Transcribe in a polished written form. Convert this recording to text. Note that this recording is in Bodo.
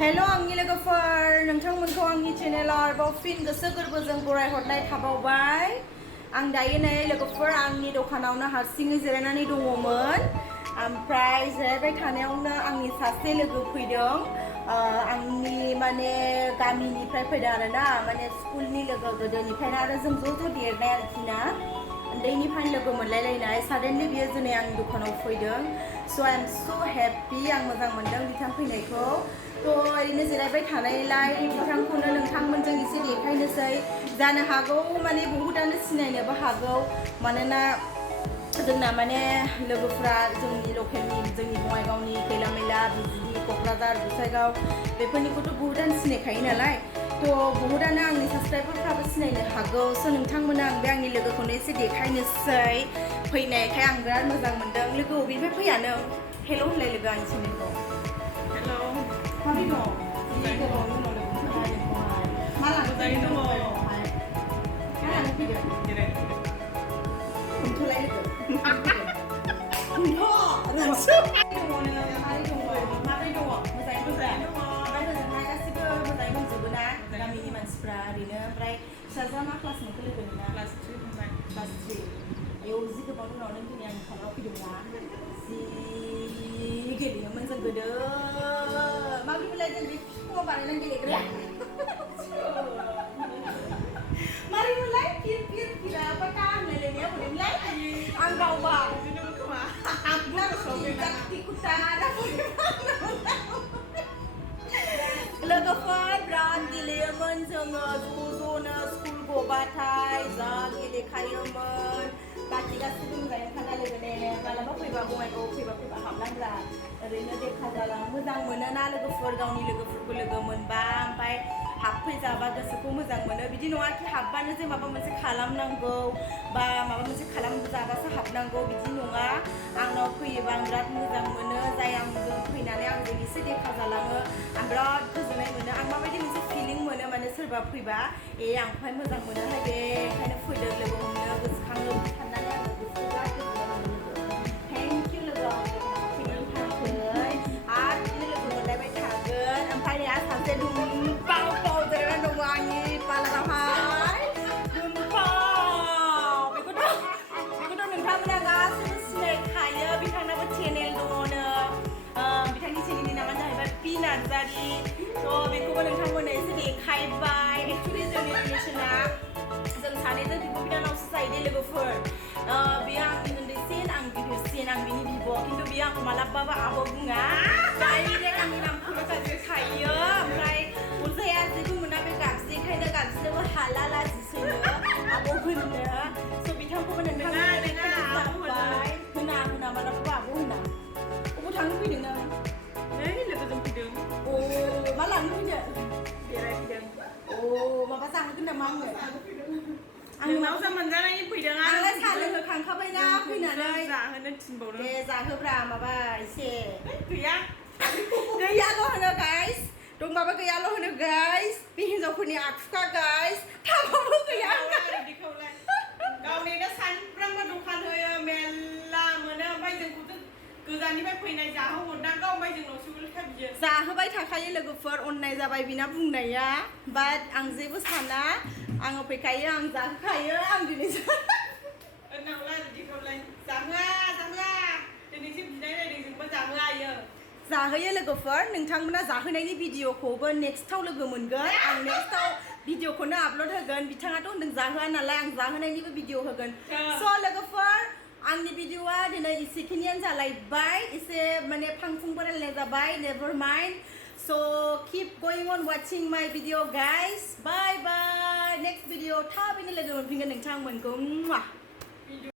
हेल' आंनि लोगोफोर नोंथांमोनखौ आंनि चेनेलाव आरोबाव फिन गोसो गोरबोजों बरायहरनाय थाबावबाय आं दायो नै लोगोफोर आंनि दखानावनो हारसिङै जिरायनानै दङमोन ओमफ्राय जिरायबाय थानायावनो आंनि सासे लोगो फैदों आंनि माने गामिनिफ्राय फैदों आरोना माने स्कुलनि लोगो गोदोनिफ्रायनो आरो जों ज' देरनाय आरोखि ना उन्दैनिफ्रायनो लोगो मोनलायलायनाय साडेनलि बियो दिनै आंनि दखानाव फैदों स' आइ एम स' हेपि आं मोजां मोनदों बिथां फैनायखौ थ' ओरैनो जिरायबाय थानायलाय बिथांखौनो नोंथांमोनजों एसे देखायनोसै जानो हागौ माने बहुतानो सिनायनोबो हागौ मानोना जोंना माने लोगोफ्रा जोंनि लकेलनि जोंनि बङाइगावनि खैला मैला बिजनि क'क्राझार गसाइगाव बेफोरनिखौथ' बहुतानो सिनायखायो नालाय थ' बहुतानो आंनि साबस्क्राइबारफ्राबो सिनायनो हागौ स' नोंथांमोना आं बे आंनि लोगोखौनो एसे देखायनोसै फैनायखाय आं बिराद मोजां मोनदों लोगो अबेनिफ्राय फैयानो हेल' होनलाय लोगो आंनि चेनेलखौ हेल' माबोरै दं? जि गोबावनि उनाव लोगो मोनबाय नोंखौहाय मा लानो फैदों नोंखौहाय मा लानो फैदों? हमथ'लाय लोगो गामिनि मानसिफ्रा ओरैनो ओमफ्राय फिसाजोआ मा क्लास मोनखो लोगो नोंना? क्लास 3 मोनबाय क्लास 3 बेयाव जि गोबां उनाव नों दिनै आंनि खालाराव फैदोंना जि गेलेयोमोन जों गोदो माबोरैमोनलाय जों बे फुङाव बानायनानै गेलेग्राया माबोरैमोनलाय फिर पता होनलायलायनाया बोरैमोनलाय आं बावबा लोगोफोर बिराद गेलेयोमोन जोङो ज''नो स्कुल गबाथाय जा गेलेखायोमोन बाखि गासिबो मोजाङैनो थाना लोगो ने मालाबा फैबा बङाइगाव फैबा हाबनांग्रा ओरैनो देखा जाला मोजां मोनोना लोगोफोर गावनि लोगोफोरखौ लोगो मोनबा ओमफ्राय हाबफैजाबा गोसोखौ मोजां मोनो बिदि नङा कि हाबबानो जे माबा मोनसे खालामनांगौ बा माबा मोनसे खालामजाबासो हाबनांगौ बिदि नङा आंनाव फैयोबा आं बिराद मोजां मोनो जाय आंजों फैनानै आंजों एसे देखा जालाङो आं बिराद गोजोननाय मोनो आं माबायदि मोनसे फिलिं मोनो माने सोरबा फैबा आंखौहाय मोजां मोनोहाय बेखायनो फैदों लोगो हमनो गोसोखाङो साननानै आङो गोसोखौ बिराद गोजोननाय मोनो लोगो थेंक इउ लोगो फैनायनि थाखाय आरो बिदिनो लोगो मोनलायबाय थागोन ओमफ्राय सासे दुमफाव जिरायनानै दङ आंनि पार्लारावहाय दुमफाव बेखौथ' नोंथांमोना गासैबो सिनायखायो बिथांनाबो चेनेल दङनो बिथांनि चेनेलनि नामानो जाहैबाय पि नार्जारि थ' बेखौबो नोंथांमोननो एसे देखायबाय एक्सुवेलि जोंनि रिलेसना जों सानैजों बिब' बिनानावसो जायो दे लोगोफोर बेयो आंनि उन्दैसिन आं गिदिरसिन आं बिनि बिब' खिन्थु बियो आंखौ मालाबाबो आब' बुङा डाइरेक्ट आंनि नामखौनो गाबज्रिखायो ओमफ्राय अरजाया जेबो मोना बे गाबज्रिखायनो गाबज्रिनोबो हाला लाजिसैनो आब' होननो स' बिथांखौबो नोंथाङा होना मालाबाबो आब' होना अबाव थांनो फैदों नों नै लोगोजों फैदों मा लांनो फैदों बेरायफैदों माबा जाहोगोन नामा आंनो नोंनावसो मोनजानायनि फैदों आंलाय साहा लोंहोखांखाबायना फैनानै जाहोनो थिनबावदों दे जाहोब्रा माबा एसे गैयाल' होनो गाइस दंबाबो गैयाल' होनो गाइस बे हिन्जावफोरनि आखुखा गाइस थाबाबो गैया गावनिनो सानफ्रामबो दखान होयो मेल्ला मोनो ओमफ्राय जोंखौथ' गोजाननिफ्राय फैनाय जाहोहरनांगौ ओमफ्राय जोंनावसो उल्था बियो जाहोबाय थाखायो लोगोफोर अननाय जाबाय बिना बुंनाया बाट आं जेबो साना आङो फैखायो आं जाहोखायो आं दिनै दिनैसो बिनाय रायदों जोंबो जाहोआयो जाहोयो लोगोफोर नोंथांमोना जाहोनायनि भिडिअखौबो नेक्स्टआव लोगो मोनगोन आं नेक्स्टआव भिडिअखौनो आपल'ड होगोन बिथाङाथ' होनदों जाहोआ नालाय आं जाहोनायनिबो भिडिअ होगोन स' लोगोफोर आंनि भिडिअआ दिनै एसेखिनियानो जालायबाय एसे माने फांफुंबो रायलायनाय जाबाय नेभार माइन्ड स' किप गयिं अन वाचिं माय भिडिअ गाइस बाय बाय नेक्स्ट भिडिअ थाबैनो लोगो मोनफिनगोन नोंथांमोनखौ